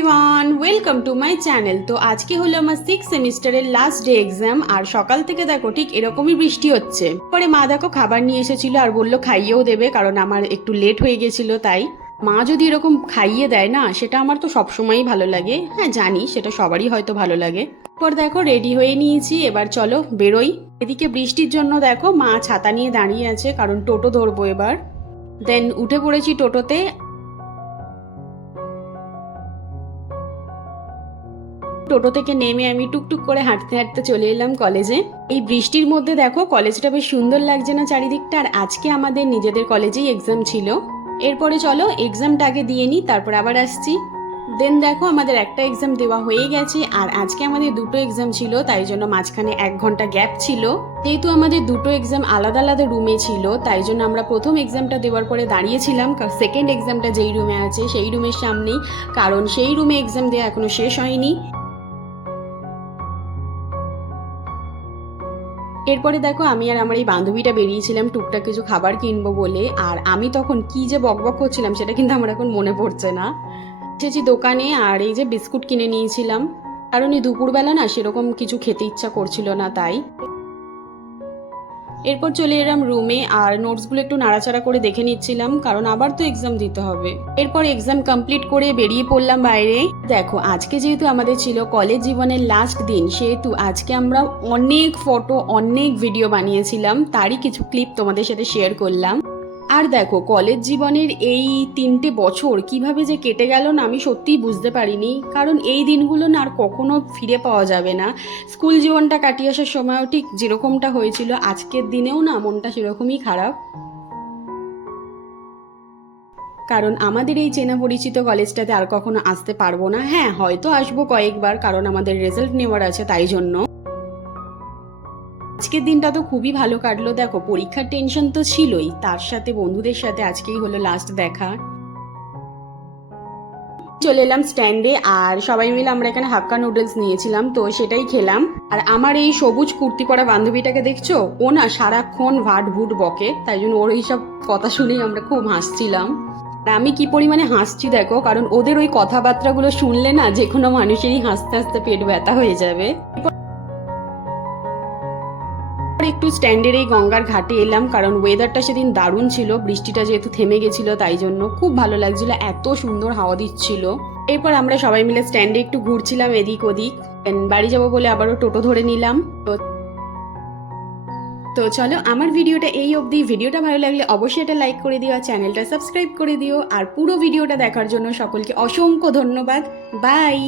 Everyone welcome to my channel তো আজকে হলো আমার সিক্স সেমিস্টারের লাস্ট ডে এক্সাম আর সকাল থেকে দেখো ঠিক এরকমই বৃষ্টি হচ্ছে। পরে মা দেখো খাবার নিয়ে এসেছিল আর বলল খাইয়েও দেবে, কারণ আমার একটু লেট হয়ে গেছিল, তাই। মা যদি এরকম খাইয়ে দেয় না, সেটা আমার তো সবসময়ই ভালো লাগে। হ্যাঁ জানি সেটা সবারই হয়তো ভালো লাগে। পর দেখো রেডি হয়ে নিয়েছি, এবার চলো বেরোই। এদিকে বৃষ্টির জন্য দেখো মা ছাতা নিয়ে দাঁড়িয়ে আছে, কারণ টোটো ধরবো এবার। দেন উঠে পড়েছি টোটোতে টোটো থেকে নেমে আমি টুকটুক করে হাঁটতে হাঁটতে চলে এলাম কলেজে। এই বৃষ্টির মধ্যে দেখো, কলেজটা বেশ সুন্দর লাগছে না চারিদিকটা? আর আজকে আমাদের নিজেদের কলেজেই এক্সাম ছিল। এরপরে চলো এক্সামটা আগে দিয়ে নিই, তারপর আবার আসছি। দেন দেখো, আমাদের একটা এক্সাম দেওয়া হয়ে গেছে, আর আজকে আমাদের দুটো এক্সাম ছিল, তাই জন্য মাঝখানে এক ঘণ্টা গ্যাপ ছিল। যেহেতু আমাদের দুটো এক্সাম আলাদা আলাদা রুমে ছিল, তাই জন্য আমরা প্রথম এক্সামটা দেওয়ার পরে দাঁড়িয়েছিলাম। সেকেন্ড এক্সামটা যেই রুমে আছে, সেই রুমের সামনেই। কারণ সেই রুমে এক্সাম দেওয়া এখনও শেষ হয়নি। এরপরে দেখো আমি আর আমার এই বান্ধবীটা বেরিয়েছিলাম টুকটাক কিছু খাবার কিনবো বলে, আর আমি তখন কি যে বকবক করছিলাম সেটা কিন্তু আমার এখন মনে পড়ছে না। এসেছি দোকানে আর এই যে বিস্কুট কিনে নিয়েছিলাম। কারণ এই দুপুরবেলা না সেরকম কিছু খেতে ইচ্ছা করছিল না তাই। এরপর চলে এলাম রুমে আর নোটসগুলো একটু নাড়াচাড়া করে দেখে নিচ্ছিলাম, কারণ আবার তো এক্সাম দিতে হবে। এরপর এক্সাম কমপ্লিট করে বেরিয়ে পড়লাম বাইরে। দেখো, আজকে যেহেতু আমাদের ছিল কলেজ জীবনের লাস্ট দিন, সেহেতু আজকে আমরা অনেক ফটো অনেক ভিডিও বানিয়েছিলাম, তারই কিছু ক্লিপ তোমাদের সাথে শেয়ার করলাম। আর দেখো কলেজ জীবনের এই তিনটে বছর কীভাবে যে কেটে গেল না আমি সত্যিই বুঝতে পারিনি। কারণ এই দিনগুলো না আর কখনো ফিরে পাওয়া যাবে না। স্কুল জীবনটা কাটিয়ে আসার সময়ও ঠিক যেরকমটা হয়েছিল, আজকের দিনেও না মনটা সেরকমই খারাপ। কারণ আমাদের এই চেনা পরিচিত কলেজটাতে আর কখনো আসতে পারব না। হ্যাঁ হয়তো আসব কয়েকবার, কারণ আমাদের রেজাল্ট নেওয়ার আছে তাই জন্য। আজকের দিনটা তো খুবই ভালো কাটলো। দেখো, পরীক্ষার টেনশন তো ছিলই। তার সাথে বন্ধুদের সাথে আজকেই হলো লাস্ট দেখা। চলে এলাম স্ট্যান্ডে আর সবাই মিলে আমরা এখানে হাক্কা নুডলস নিয়েছিলাম, তো সেটাই খেলাম। আর আমার এই সবুজ কুর্তি পরা বান্ধবীটাকে দেখছ? ও না সারাক্ষণ ভাট ভুট বকে, তাই জন্য ওর এইসব কথা শুনেই আমরা খুব হাসছিলাম। আমি কি পরিমাণে হাসছি দেখো, কারণ ওদের ওই কথাবার্তাগুলো শুনলে না যে কোনো মানুষেরই হাসতে হাসতে পেট ব্যথা হয়ে যাবে। একটু স্ট্যান্ডের এই গঙ্গার ঘাটে এলাম, কারণ ওয়েদারটা সেদিন দারুণ ছিল, বৃষ্টিটা যেহেতু থেমে গেছিল, তাই জন্য খুব ভালো লাগছিল, এত সুন্দর হাওয়া দিচ্ছিল। এরপর আমরা সবাই মিলে স্ট্যান্ডে একটু ঘুরছিলাম এদিক ওদিক বাড়ি যাব বলে আবারও টোটো ধরে নিলাম। তো তো চলো, আমার ভিডিওটা এই অবধি। ভিডিওটা ভালো লাগলে অবশ্যই এটা লাইক করে দিও, আর চ্যানেলটা সাবস্ক্রাইব করে দিও। আর পুরো ভিডিওটা দেখার জন্য সকলকে অসংখ্য ধন্যবাদ। বাই